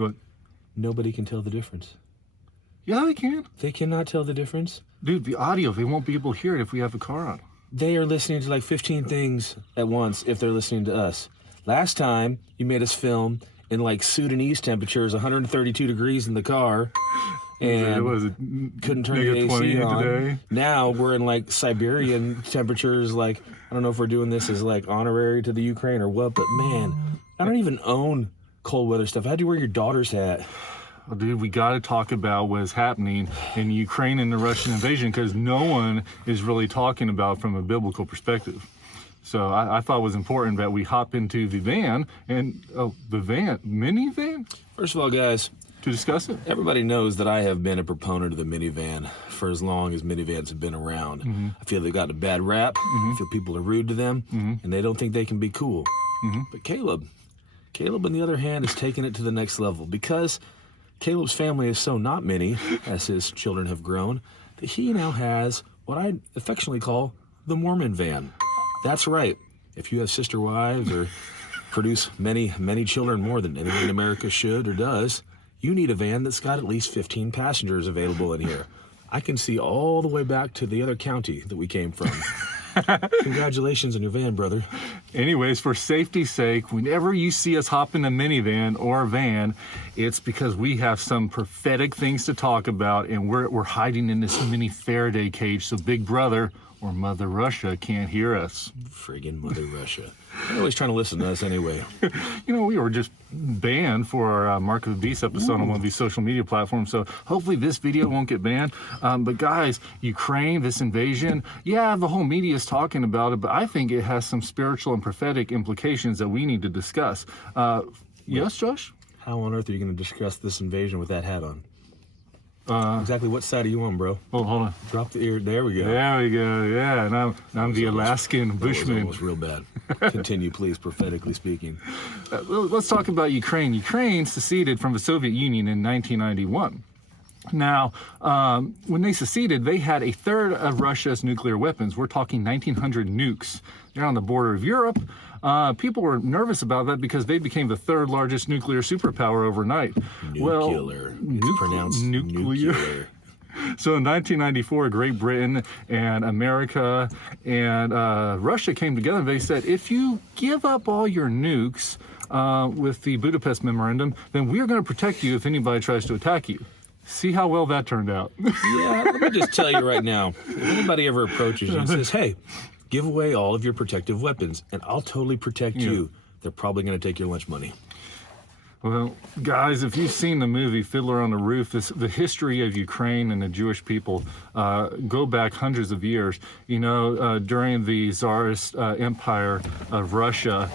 What? Nobody can tell the difference. Yeah, they can. They cannot tell the difference. Dude, the audio, they won't be able to hear it if we have a car on. They are listening to like 15 things at once if they're listening to us. Last time, you made us film in like Sudanese temperatures, 132 degrees in the car. And it was couldn't turn the AC on. Today. Now we're in like Siberian temperatures. Like, I don't know if we're doing this as like honorary to the Ukraine or what, but man, I don't even own cold weather stuff. How'd you wear your daughter's hat? Well, dude, we got to talk about what's happening in Ukraine and the Russian invasion because no one is really talking about from a biblical perspective. So I thought it was important that we hop into the van and minivan? First of all, guys, to discuss it. Everybody knows that I have been a proponent of the minivan for as long as minivans have been around. Mm-hmm. I feel they've gotten a bad rap. I feel people are rude to them, and they don't think they can be cool. But Caleb, on the other hand, has taken it to the next level because Caleb's family is so not many, as his children have grown, that he now has what I affectionately call the Mormon van. That's right. If you have sister wives or produce many, many children more than anyone in America should or does, you need a van that's got at least 15 passengers available in here. I can see all the way back to the other county that we came from. Congratulations on your van, brother. Anyways, for safety's sake, whenever you see us hop in a minivan or a van, it's because we have some prophetic things to talk about, and we're hiding in this mini Faraday cage so Big Brother or Mother Russia can't hear us. Friggin' Mother Russia. They're always trying to listen to us anyway. You know, we were just banned for our Mark of the Beast episode on one of these social media platforms, so hopefully this video won't get banned. But guys, Ukraine, this invasion, yeah, the whole media is talking about it, but I think it has some spiritual and prophetic implications that we need to discuss. Yes, Josh? How on earth are you going to discuss this invasion with that hat on? Exactly what side are you on, bro? Oh, hold on. Drop the ear. There we go. There we go. Yeah, and I'm the Alaskan Bushman. That was almost real bad. Continue, please, prophetically speaking. Let's talk about Ukraine. Ukraine seceded from the Soviet Union in 1991. Now, when they seceded, they had a third of Russia's nuclear weapons. We're talking 1,900 nukes. They're on the border of Europe. People were nervous about that because they became the third largest nuclear superpower overnight. Nuclear. It's pronounced nuclear. So in 1994, Great Britain and America and Russia came together. They said, if you give up all your nukes with the Budapest Memorandum, then we're going to protect you if anybody tries to attack you. See how well that turned out. Yeah, let me just tell you right now, if anybody ever approaches you and says, hey, give away all of your protective weapons, and I'll totally protect you, they're probably going to take your lunch money. Well, guys, if you've seen the movie Fiddler on the Roof, the history of Ukraine and the Jewish people go back hundreds of years. You know, during the Tsarist Empire of Russia,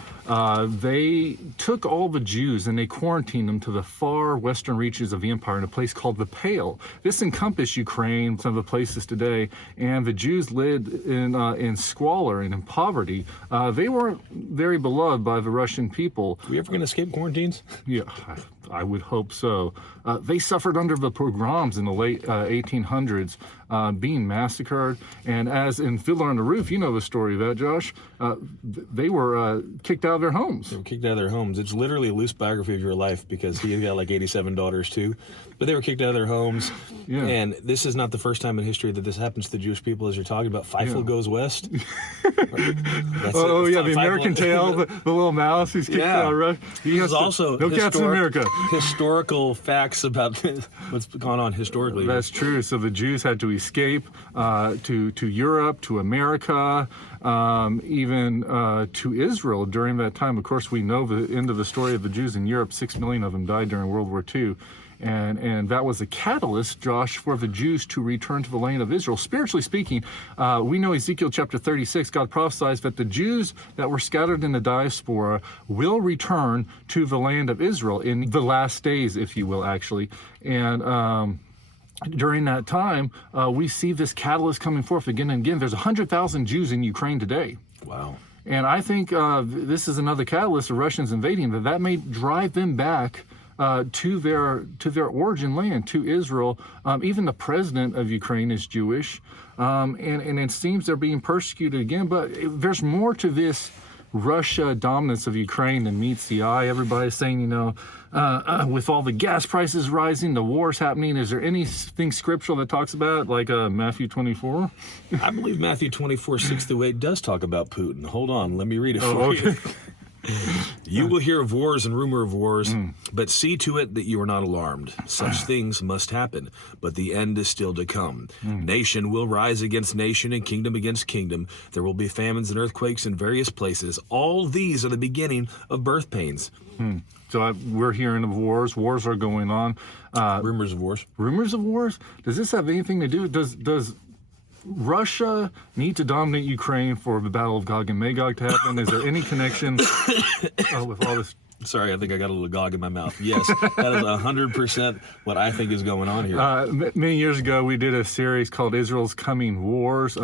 they took all the Jews and they quarantined them to the far western reaches of the empire in a place called the Pale. This encompassed Ukraine, some of the places today, and the Jews lived in squalor and in poverty. They weren't very beloved by the Russian people. Are we ever going to escape quarantines? Yeah, I would hope so. They suffered under the pogroms in the late 1800s, being massacred. And as in Fiddler on the Roof, you know the story of that, Josh. They were kicked out of their homes. They were kicked out of their homes. It's literally a loose biography of your life because he got like 87 daughters too. But they were kicked out of their homes. Yeah. And this is not the first time in history that this happens to the Jewish people, as you're talking about. Feifel goes west. The American tail, the little mouse who's kicked out of Russia. He has also no cats in America. Historical facts about what's gone on historically. That's true. So the Jews had to escape to Europe, to America, even to Israel during that time. Of course, we know the end of the story of the Jews in Europe. 6 million of them died during World War II. And that was a catalyst, Josh, for the Jews to return to the land of Israel. Spiritually speaking, we know Ezekiel chapter 36, God prophesies that the Jews that were scattered in the diaspora will return to the land of Israel in the last days, if you will, actually. And during that time, we see this catalyst coming forth again and again. There's 100,000 Jews in Ukraine today. Wow. And I think this is another catalyst of Russians invading, that may drive them back to their origin land, to Israel. Even the president of Ukraine is Jewish, and it seems they're being persecuted again. But there's more to this Russia dominance of Ukraine than meets the eye. Everybody's saying, with all the gas prices rising, the war's happening. Is there anything scriptural that talks about it, like Matthew 24? I believe Matthew 24:6-8 does talk about Putin. Hold on, let me read it for you. You will hear of wars and rumor of wars, but see to it that you are not alarmed. Such things must happen, but the end is still to come. Nation will rise against nation and kingdom against kingdom. There will be famines and earthquakes in various places. All these are the beginning of birth pains. So we're hearing of wars. Wars are going on. Rumors of wars. Rumors of wars? Does this have anything to do? Does Russia need to dominate Ukraine for the Battle of Gog and Magog to happen? Is there any connection with all this? Sorry, I think I got a little Gog in my mouth. Yes, that is 100% what I think is going on here. Many years ago, we did a series called Israel's Coming Wars.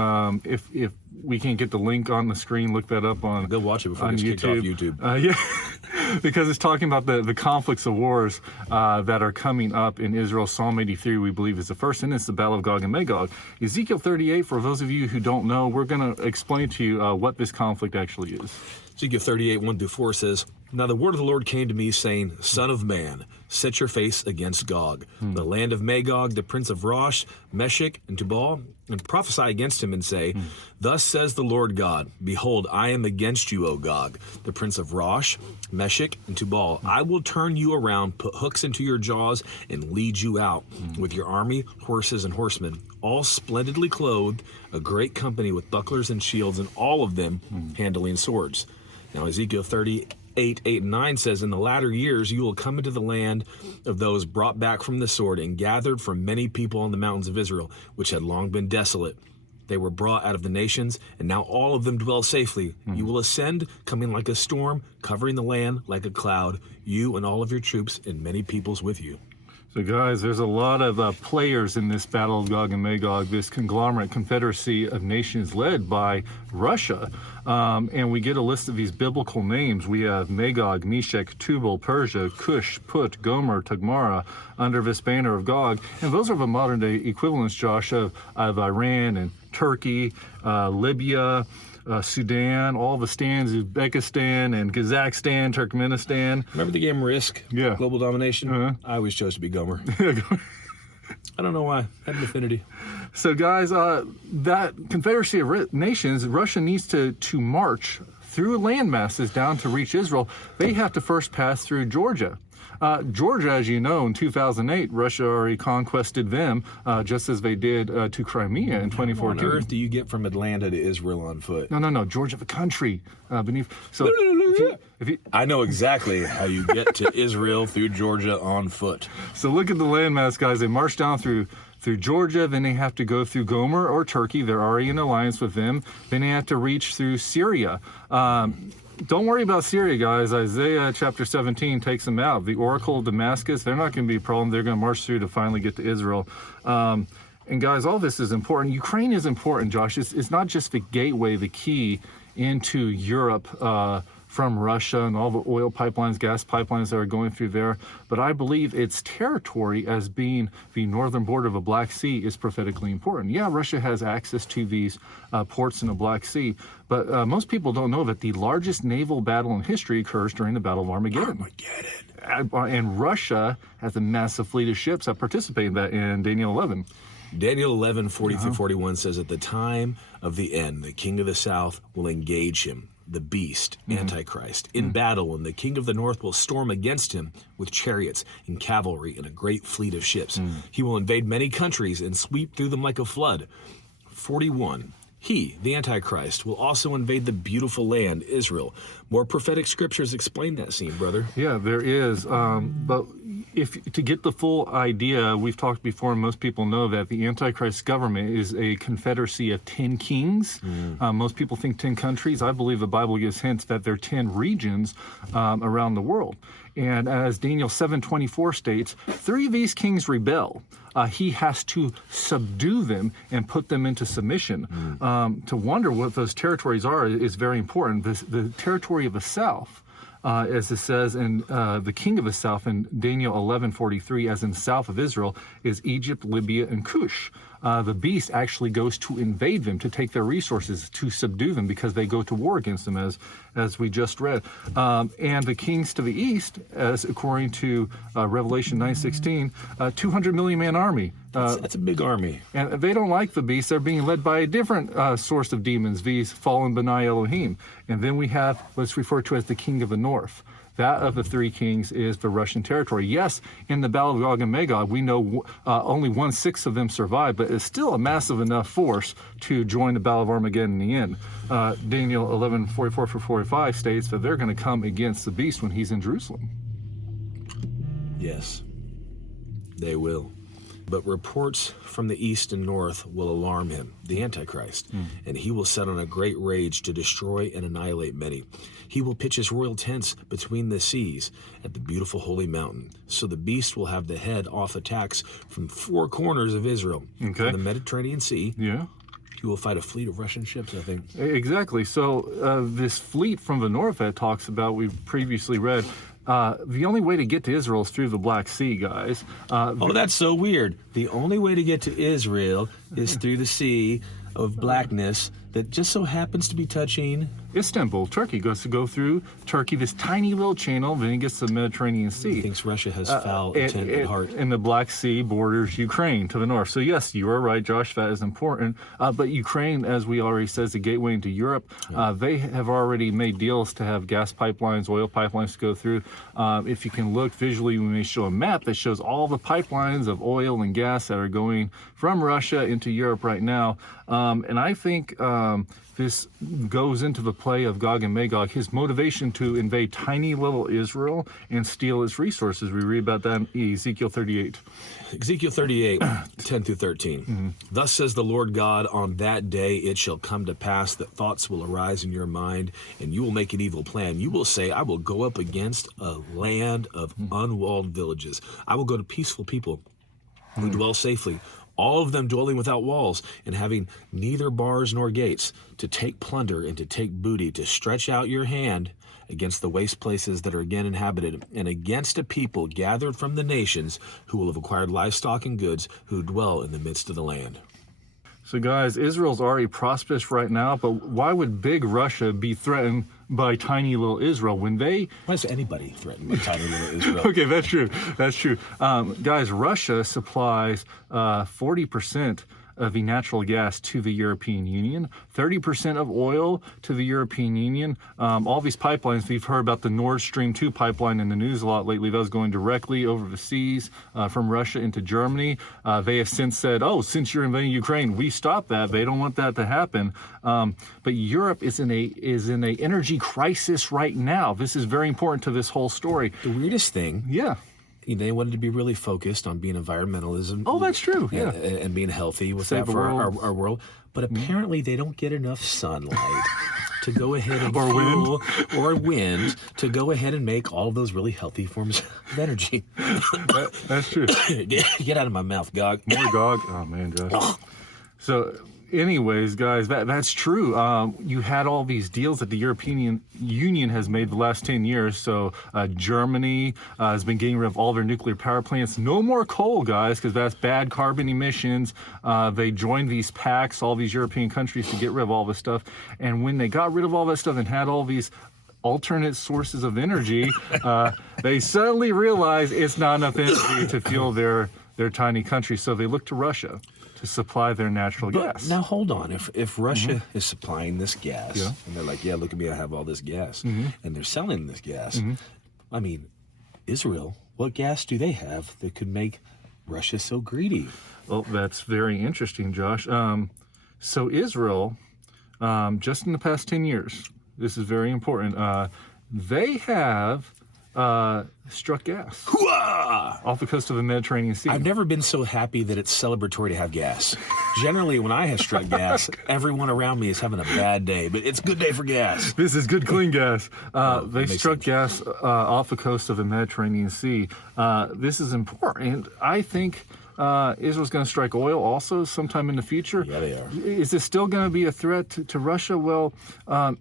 If we can't get the link on the screen, look that up on Go watch it before it gets kicked off YouTube. Yeah, because it's talking about the conflicts of wars that are coming up in Israel. Psalm 83, we believe, is the first, and it's the Battle of Gog and Magog. Ezekiel 38, for those of you who don't know, we're going to explain to you what this conflict actually is. Ezekiel 38, 1-4 says, Now the word of the Lord came to me, saying, Son of man, set your face against Gog, the land of Magog, the prince of Rosh, Meshech, and Tubal, and prophesy against him, and say, Thus says the Lord God, Behold, I am against you, O Gog, the prince of Rosh, Meshech, and Tubal. I will turn you around, put hooks into your jaws, and lead you out with your army, horses, and horsemen, all splendidly clothed, a great company with bucklers and shields, and all of them handling swords. Now Ezekiel 38, 8, and 9 says, In the latter years you will come into the land of those brought back from the sword and gathered from many people on the mountains of Israel, which had long been desolate. They were brought out of the nations, and now all of them dwell safely. You will ascend, coming like a storm, covering the land like a cloud, you and all of your troops and many peoples with you. So guys, there's a lot of players in this Battle of Gog and Magog, this conglomerate confederacy of nations led by Russia. And we get a list of these biblical names. We have Magog, Meshech, Tubal, Persia, Cush, Put, Gomer, Tagmara, under this banner of Gog. And those are the modern day equivalents, Josh, of Iran and Turkey, Libya, Sudan, all the stands, Uzbekistan and Kazakhstan, Turkmenistan. Remember the game Risk? Yeah. Global Domination? I always chose to be Gomer. I don't know why. I had an affinity. So guys, that Confederacy of Nations, Russia needs to march through land masses down to reach Israel. They have to first pass through Georgia. Georgia, as you know, in 2008, Russia already conquested them, just as they did to Crimea in 2014. What on earth do you get from Atlanta to Israel on foot? No, Georgia, the country beneath. So if you, I know exactly how you get to Israel through Georgia on foot. So look at the landmass, guys. They march down through Georgia, then they have to go through Gomer or Turkey. They're already in alliance with them. Then they have to reach through Syria. Don't worry about Syria, guys. Isaiah chapter 17 takes them out. The oracle of Damascus, they're not going to be a problem. They're going to march through to finally get to Israel. And guys, all this is important. Ukraine is important, Josh. It's not just the gateway, the key into Europe from Russia and all the oil pipelines, gas pipelines that are going through there. But I believe its territory as being the northern border of the Black Sea is prophetically important. Yeah, Russia has access to these ports in the Black Sea, but most people don't know that the largest naval battle in history occurs during the Battle of Armageddon. And Russia has a massive fleet of ships that participate in that in Daniel 11. Daniel 11, 40-41 says, At the time of the end, the king of the south will engage him, the beast, Antichrist, in battle, and the king of the north will storm against him with chariots and cavalry and a great fleet of ships. He will invade many countries and sweep through them like a flood. 41. He, the Antichrist, will also invade the beautiful land, Israel. More prophetic scriptures explain that scene, brother. Yeah, there is. But to get the full idea, we've talked before, and most people know that the Antichrist government is a confederacy of 10 kings. Most people think 10 countries. I believe the Bible gives hints that there are 10 regions around the world. And as Daniel 7:24 states, 3 of these kings rebel. He has to subdue them and put them into submission. To wonder what those territories are is very important. The territory of the south, as it says in the king of the south in Daniel 11:43, as in the south of Israel, is Egypt, Libya, and Cush. the beast actually goes to invade them, to take their resources, to subdue them, because they go to war against them, as we just read. And the kings to the east, as according to Revelation 9:16, 200 million man army. That's a big army. And they don't like the beast. They're being led by a different source of demons, these fallen Benai Elohim. And then we have what's referred to as the king of the north. That of the three kings is the Russian territory. Yes, in the Battle of Gog and Magog, we know only 1/6 of them survived, but it's still a massive enough force to join the Battle of Armageddon in the end. Daniel 11:44-45 states that they're going to come against the beast when he's in Jerusalem. Yes, they will. But reports from the east and north will alarm him, the Antichrist, and he will set on a great rage to destroy and annihilate many. He will pitch his royal tents between the seas at the beautiful holy mountain. So the beast will have the head off attacks from 4 corners of Israel, from the Mediterranean Sea. Yeah. He will fight a fleet of Russian ships, I think. Exactly. So this fleet from the north that talks about, we've previously read, the only way to get to Israel is through the Black Sea, guys. Oh, that's so weird. The only way to get to Israel is through the Sea of Blackness that just so happens to be touching Istanbul, Turkey, goes to go through Turkey, this tiny little channel, then it gets to the Mediterranean Sea. He thinks Russia has foul intent at heart. And the Black Sea borders Ukraine to the north. So yes, you are right, Josh, that is important. But Ukraine, as we already said, is the gateway into Europe. They have already made deals to have gas pipelines, oil pipelines to go through. If you can look visually, we may show a map that shows all the pipelines of oil and gas that are going from Russia into Europe right now. And I think this goes into the play of Gog and Magog, his motivation to invade tiny little Israel and steal its resources. We read about that in Ezekiel 38. Ezekiel 38, 10-13. Thus says the Lord God, on that day it shall come to pass that thoughts will arise in your mind, and you will make an evil plan. You will say, I will go up against a land of unwalled villages. I will go to peaceful people who dwell safely, all of them dwelling without walls and having neither bars nor gates, to take plunder and to take booty, to stretch out your hand against the waste places that are again inhabited, and against a people gathered from the nations who will have acquired livestock and goods, who dwell in the midst of the land. So guys, Israel's already prosperous right now, but why would big Russia be threatened by tiny little Israel when they... Why is anybody threatened by tiny little Israel? Okay, that's true. That's true. Guys, Russia supplies 40% of the natural gas to the European Union, 30% of oil to the European Union. All these pipelines, we've heard about the Nord Stream 2 pipeline in the news a lot lately. That was going directly over the seas from Russia into Germany. They have since said, oh, since you're invading Ukraine, we stopped that. They don't want that to happen. But Europe is in a energy crisis right now. This is very important to this whole story. The weirdest thing... Yeah. They wanted to be really focused on being environmentalism. Oh, that's true. Yeah, and being healthy with Save that the for world. our world. But apparently, they don't get enough sunlight to go ahead and Or wind to go ahead and make all of those really healthy forms of energy. That's true. Get out of my mouth, Gog. More Gog. Oh man, Josh. So, anyways, guys, that's true. You had all these deals that the European Union has made the last 10 years. So Germany has been getting rid of all their nuclear power plants. No more coal, guys, because that's bad carbon emissions. They joined these pacts, all these European countries, to get rid of all this stuff. And when they got rid of all that stuff and had all these alternate sources of energy, they suddenly realized it's not enough energy to fuel their tiny country. So they looked to Russia to supply their natural gas. Now hold on, if Russia is supplying this gas, and they're like, yeah, look at me, I have all this gas, and they're selling this gas, I mean, Israel, what gas do they have that could make Russia so greedy? Well, that's very interesting, Josh. So Israel, just in the past 10 years, this is very important, they have struck gas off the coast of the Mediterranean Sea. I've never been so happy that it's celebratory to have gas. Generally, when I have struck gas, everyone around me is having a bad day, but it's a good day for gas. This is good, clean gas. They struck sense. gas off the coast of the Mediterranean Sea. This is important. I think Israel's going to strike oil also sometime in the future. Yeah, they are. Is this still going to be a threat to Russia? Well,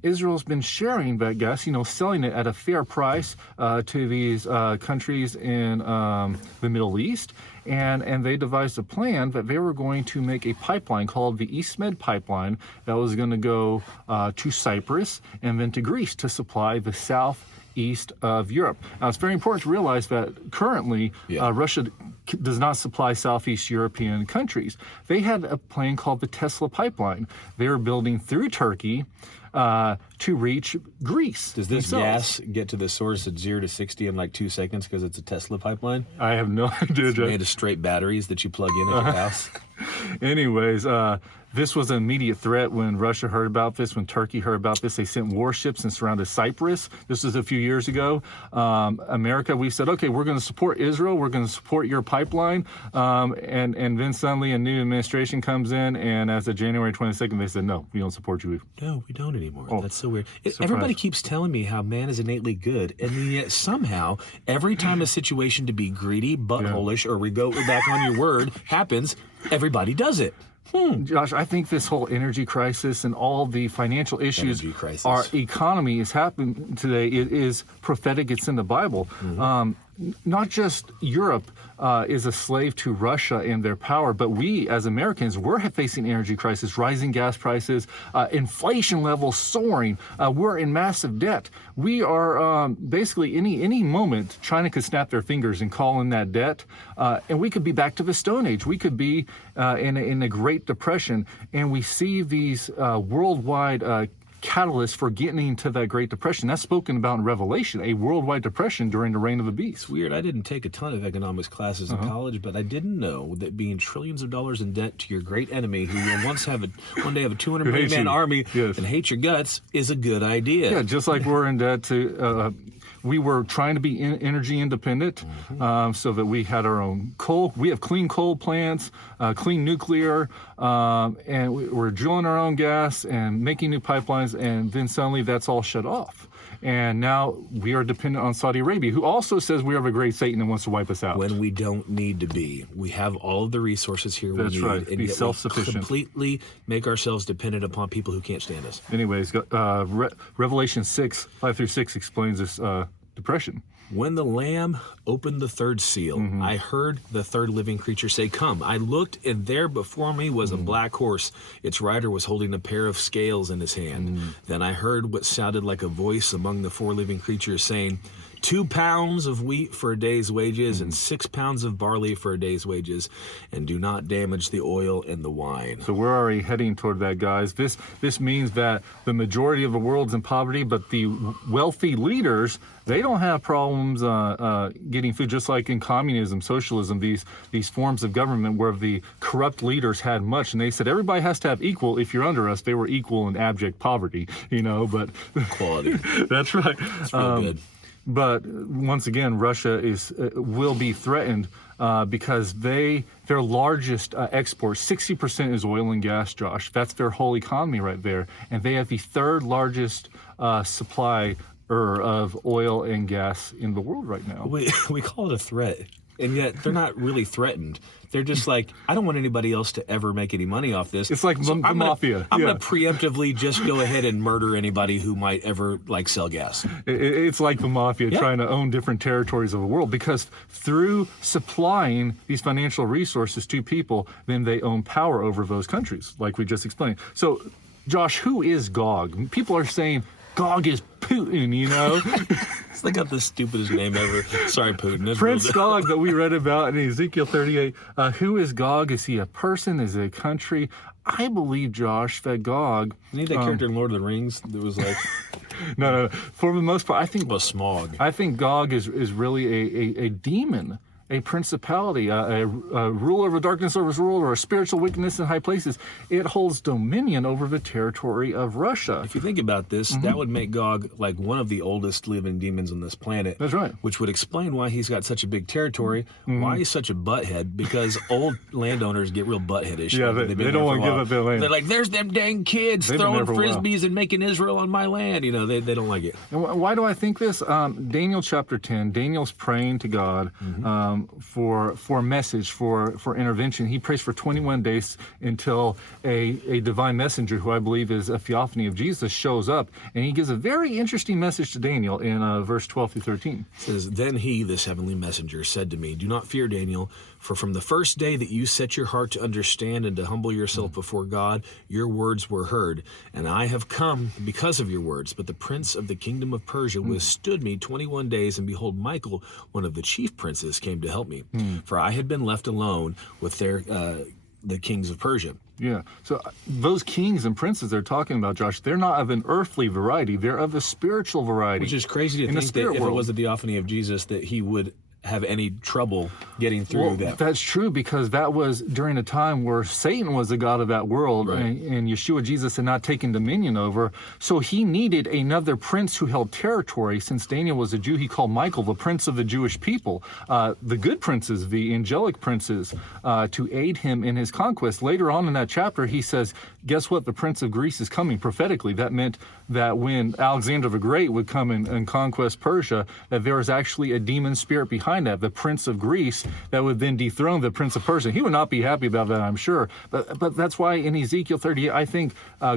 Israel's been sharing that gas, selling it at a fair price to these countries in the Middle East. and they devised a plan that they were going to make a pipeline called the East Med pipeline that was going to go to Cyprus and then to Greece to supply the southeast of Europe. Now, it's very important to realize that currently Russia does not supply Southeast European countries. They had a plan called the Tesla pipeline. They were building through Turkey to reach Greece. Does this themselves. gas get to the source at 0 to 60 in like 2 seconds because it's a Tesla pipeline? I have no idea. It's made of straight batteries that you plug in at your house. Anyways, this was an immediate threat when Russia heard about this, when Turkey heard about this. They sent warships and surrounded Cyprus. This was a few years ago. America, we said, okay, we're going to support Israel. We're going to support your pipeline. And then suddenly a new administration comes in, and as of January 22nd, they said, no, we don't support you. No, we don't anymore. Oh, that's so weird. Everybody keeps telling me how man is innately good, and yet somehow, every time a situation to be greedy, buttholish, or go back on your word happens, everybody does it. Josh, I think this whole energy crisis and all the financial issues our economy is happening today is prophetic. It's in the Bible. Not just Europe is a slave to Russia and their power, but we as Americans, we're facing energy crisis, rising gas prices, inflation levels soaring. We're in massive debt. We are basically any moment China could snap their fingers and call in that debt, and we could be back to the Stone Age. We could be in a Great Depression, and we see these worldwide catalyst for getting into that Great Depression. That's spoken about in Revelation, a worldwide depression during the reign of the beast. It's weird. I didn't take a ton of economics classes in college, but I didn't know that being trillions of dollars in debt to your great enemy, who will one day have a 200 million man army and hate your guts, is a good idea. Yeah, just like we're in debt to. We were trying to be energy independent so that we had our own coal. We have clean coal plants, clean nuclear, and we're drilling our own gas and making new pipelines, and then suddenly that's all shut off. And now we are dependent on Saudi Arabia, who also says we have a great Satan and wants to wipe us out. When we don't need to be. We have all of the resources here we need. That's right. And be yet self-sufficient. We completely make ourselves dependent upon people who can't stand us. Anyways, Revelation 6:5-6 explains this depression. When the Lamb opened the third seal, I heard the third living creature say, "Come." I looked, and there before me was a black horse. Its rider was holding a pair of scales in his hand. Then I heard what sounded like a voice among the four living creatures saying, 2 pounds of wheat for a day's wages and 6 pounds of barley for a day's wages, and do not damage the oil and the wine. So we're already heading toward that, guys. This means that the majority of the world's in poverty, but the wealthy leaders, they don't have problems getting food, just like in communism, socialism, these forms of government where the corrupt leaders had much, and they said everybody has to have equal. If you're under us, they were equal in abject poverty, but Quality. that's right. That's real good. But once again, Russia will be threatened because their largest export, 60% is oil and gas, Josh. That's their whole economy right there. And they have the third largest supply of oil and gas in the world right now. We call it a threat, and yet they're not really threatened. They're just like, I don't want anybody else to ever make any money off this. It's like the mafia. I'm going to preemptively just go ahead and murder anybody who might ever sell gas. It's like the mafia trying to own different territories of the world, because through supplying these financial resources to people, then they own power over those countries, like we just explained. So, Josh, who is Gog? People are saying Gog is Putin, They got the stupidest name ever. Sorry, Putin. That's Prince Gog that we read about in Ezekiel 38. Who is Gog? Is he a person? Is it a country? I believe, Josh, that Gog... You need that character in Lord of the Rings that was like... No. For the most part, I think... Well, Smog. I think Gog is really a demon, a principality, a ruler of the darkness over his world, or a spiritual wickedness in high places. It holds dominion over the territory of Russia. If you think about this, that would make Gog like one of the oldest living demons on this planet. That's right. Which would explain why he's got such a big territory, why he's such a butthead, because old landowners get real buttheadish. Yeah, they don't want to give up their land. They're like, there's them dang kids throwing frisbees and making Israel on my land. They don't like it. And why do I think this? Daniel chapter 10, Daniel's praying to God for a message, for intervention. He prays for 21 days until a divine messenger, who I believe is a theophany of Jesus, shows up, and he gives a very interesting message to Daniel in verse 12 through 13. It says, "Then he, this heavenly messenger, said to me, 'Do not fear, Daniel, For from the first day that you set your heart to understand and to humble yourself before God, your words were heard. And I have come because of your words. But the prince of the kingdom of Persia withstood me 21 days, and behold, Michael, one of the chief princes, came to help me. For I had been left alone with the kings of Persia. Yeah. So those kings and princes they're talking about, Josh, they're not of an earthly variety. They're of a spiritual variety. Which is crazy to think that if it was the theophany of Jesus, that he would have any trouble getting through that. That's true, because that was during a time where Satan was the god of that world, Right. and Yeshua Jesus had not taken dominion over. So he needed another prince who held territory. Since Daniel was a Jew, he called Michael the prince of the Jewish people, the good princes, the angelic princes, to aid him in his conquest. Later on in that chapter, he says, guess what? The prince of Greece is coming. Prophetically, that meant that when Alexander the Great would come and conquest Persia, that there was actually a demon spirit behind that, the prince of Greece, that would then dethrone the prince of Persia. He would not be happy about that, I'm sure. But that's why in Ezekiel 38, I think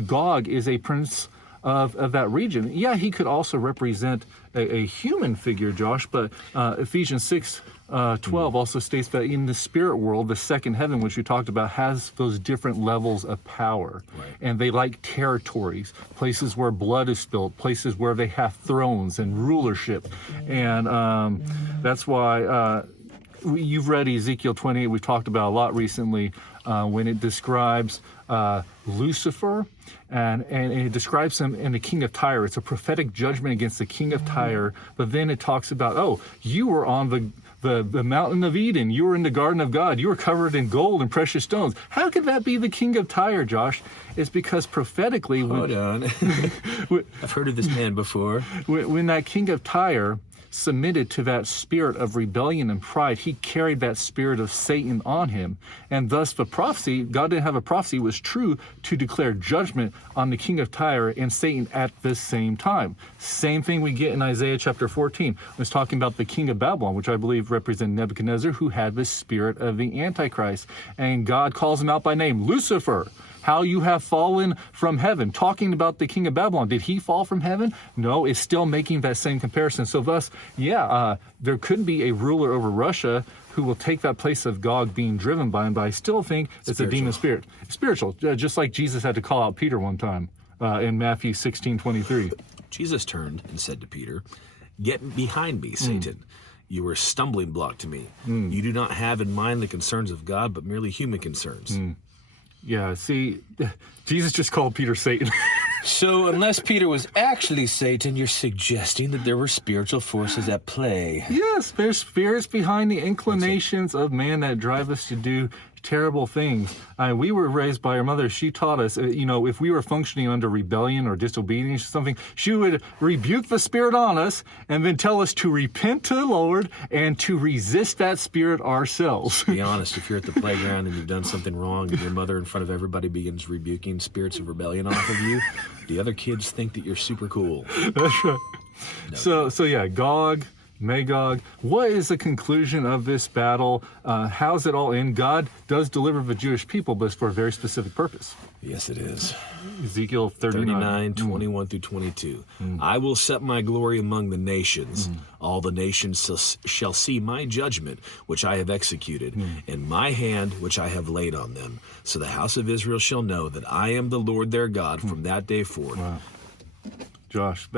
Gog is a prince of that region. Yeah, he could also represent a human figure, Josh, but Ephesians 6:12 also states that in the spirit world, the second heaven, which you talked about, has those different levels of power. Right. And they like territories, places where blood is spilled, places where they have thrones and rulership. And that's why you've read Ezekiel 28, we've talked about a lot recently, when it describes Lucifer, and it describes him in the king of Tyre. It's a prophetic judgment against the king of Tyre, but then it talks about, oh, you were on the mountain of Eden, you were in the garden of God, you were covered in gold and precious stones. How could that be the king of Tyre, Josh? It's because prophetically... Hold on. I've heard of this man before. When that king of Tyre submitted to that spirit of rebellion and pride, he carried that spirit of Satan on him. And thus the prophecy, God didn't have a prophecy, was true to declare judgment on the king of Tyre and Satan at the same time. Same thing we get in Isaiah chapter 14. It's talking about the king of Babylon, which I believe represents Nebuchadnezzar, who had the spirit of the Antichrist. And God calls him out by name, Lucifer. How you have fallen from heaven. Talking about the king of Babylon. Did he fall from heaven? No, it's still making that same comparison. So thus, there could be a ruler over Russia who will take that place of Gog being driven by him, but I still think it's a demon spirit. Spiritual, just like Jesus had to call out Peter one time in Matthew 16:23. Jesus turned and said to Peter, "Get behind me, Satan. You are a stumbling block to me. You do not have in mind the concerns of God, but merely human concerns." Yeah, see, Jesus just called Peter Satan. So unless Peter was actually Satan, you're suggesting that there were spiritual forces at play. Yes, there's spirits behind the inclinations of man that drive us to do terrible things. We were raised by our mother. She taught us, if we were functioning under rebellion or disobedience or something, she would rebuke the spirit on us and then tell us to repent to the Lord and to resist that spirit ourselves. Be honest, if you're at the playground and you've done something wrong and your mother in front of everybody begins rebuking spirits of rebellion off of you, the other kids think that you're super cool. That's right. No. So yeah, Gog, Magog. What is the conclusion of this battle? How's it all end? God does deliver the Jewish people, but it's for a very specific purpose. Yes, it is. Ezekiel 39, 21 through 22. I will set my glory among the nations. All the nations shall see my judgment, which I have executed, and my hand, which I have laid on them. So the house of Israel shall know that I am the Lord their God from that day forward. Wow. Josh,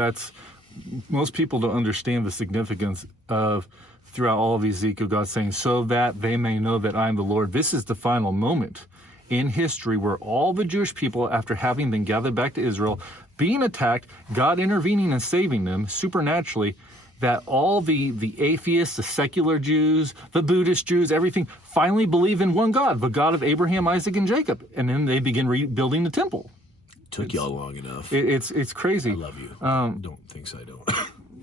most people don't understand the significance of, throughout all of Ezekiel, God saying, so that they may know that I am the Lord. This is the final moment in history where all the Jewish people, after having been gathered back to Israel, being attacked, God intervening and saving them supernaturally, that all the atheists, the secular Jews, the Buddhist Jews, everything, finally believe in one God, the God of Abraham, Isaac, and Jacob. And then they begin rebuilding the temple. Took y'all long enough. It's crazy. I love you. Don't think so, I don't.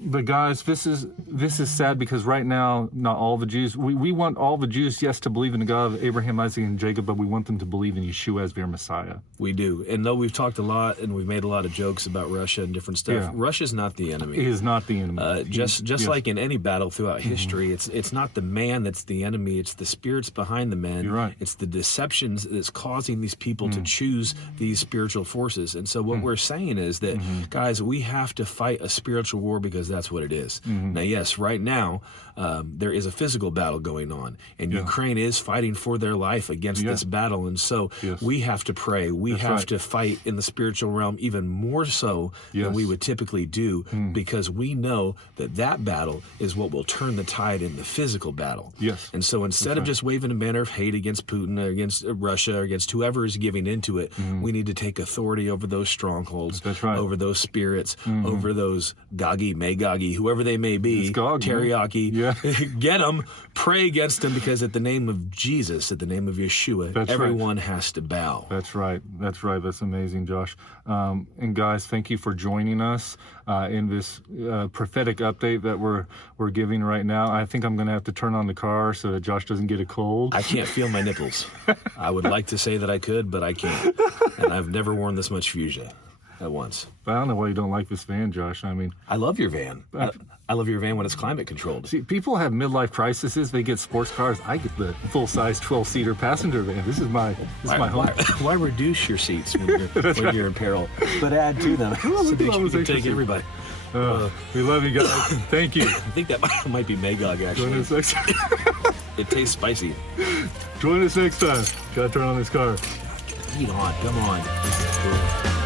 But guys, this is sad because right now, not all the Jews, we want all the Jews, yes, to believe in the God of Abraham, Isaac, and Jacob, but we want them to believe in Yeshua as their Messiah. We do. And though we've talked a lot and we've made a lot of jokes about Russia and different stuff, Russia's not the enemy. He is not the enemy. Just like in any battle throughout history, it's not the man that's the enemy, it's the spirits behind the man. You're right. It's the deceptions that's causing these people to choose these spiritual forces. And so what we're saying is that, guys, we have to fight a spiritual war because that's what it is. Now, yes, right now, there is a physical battle going on, and Ukraine is fighting for their life against this battle. And so we have to pray. We have to fight in the spiritual realm even more so than we would typically do, because we know that that battle is what will turn the tide in the physical battle. Yes. And so instead of just waving a banner of hate against Putin, or against Russia, or against whoever is giving into it, we need to take authority over those strongholds, over those spirits, over those Gogi, Magogi, whoever they may be, teriyaki. Get them, pray against them, because at the name of Jesus, at the name of Yeshua, everyone has to bow. That's right. That's right. That's amazing, Josh. And guys, thank you for joining us in this prophetic update that we're giving right now. I think I'm going to have to turn on the car so that Josh doesn't get a cold. I can't feel my nipples. I would like to say that I could, but I can't. And I've never worn this much fuchsia at once. But I don't know why you don't like this van, Josh. I mean, I love your van. I love your van when it's climate controlled. See, people have midlife crises. They get sports cars. I get the full-size 12-seater passenger van. This is my home. Why reduce your seats when you're in peril, but add to them so that you can take everybody. We love you guys. Thank you. I think that might be Magog, actually. Join us next time. It tastes spicy. Join us next time. Gotta turn on this car. Eat on. Come on.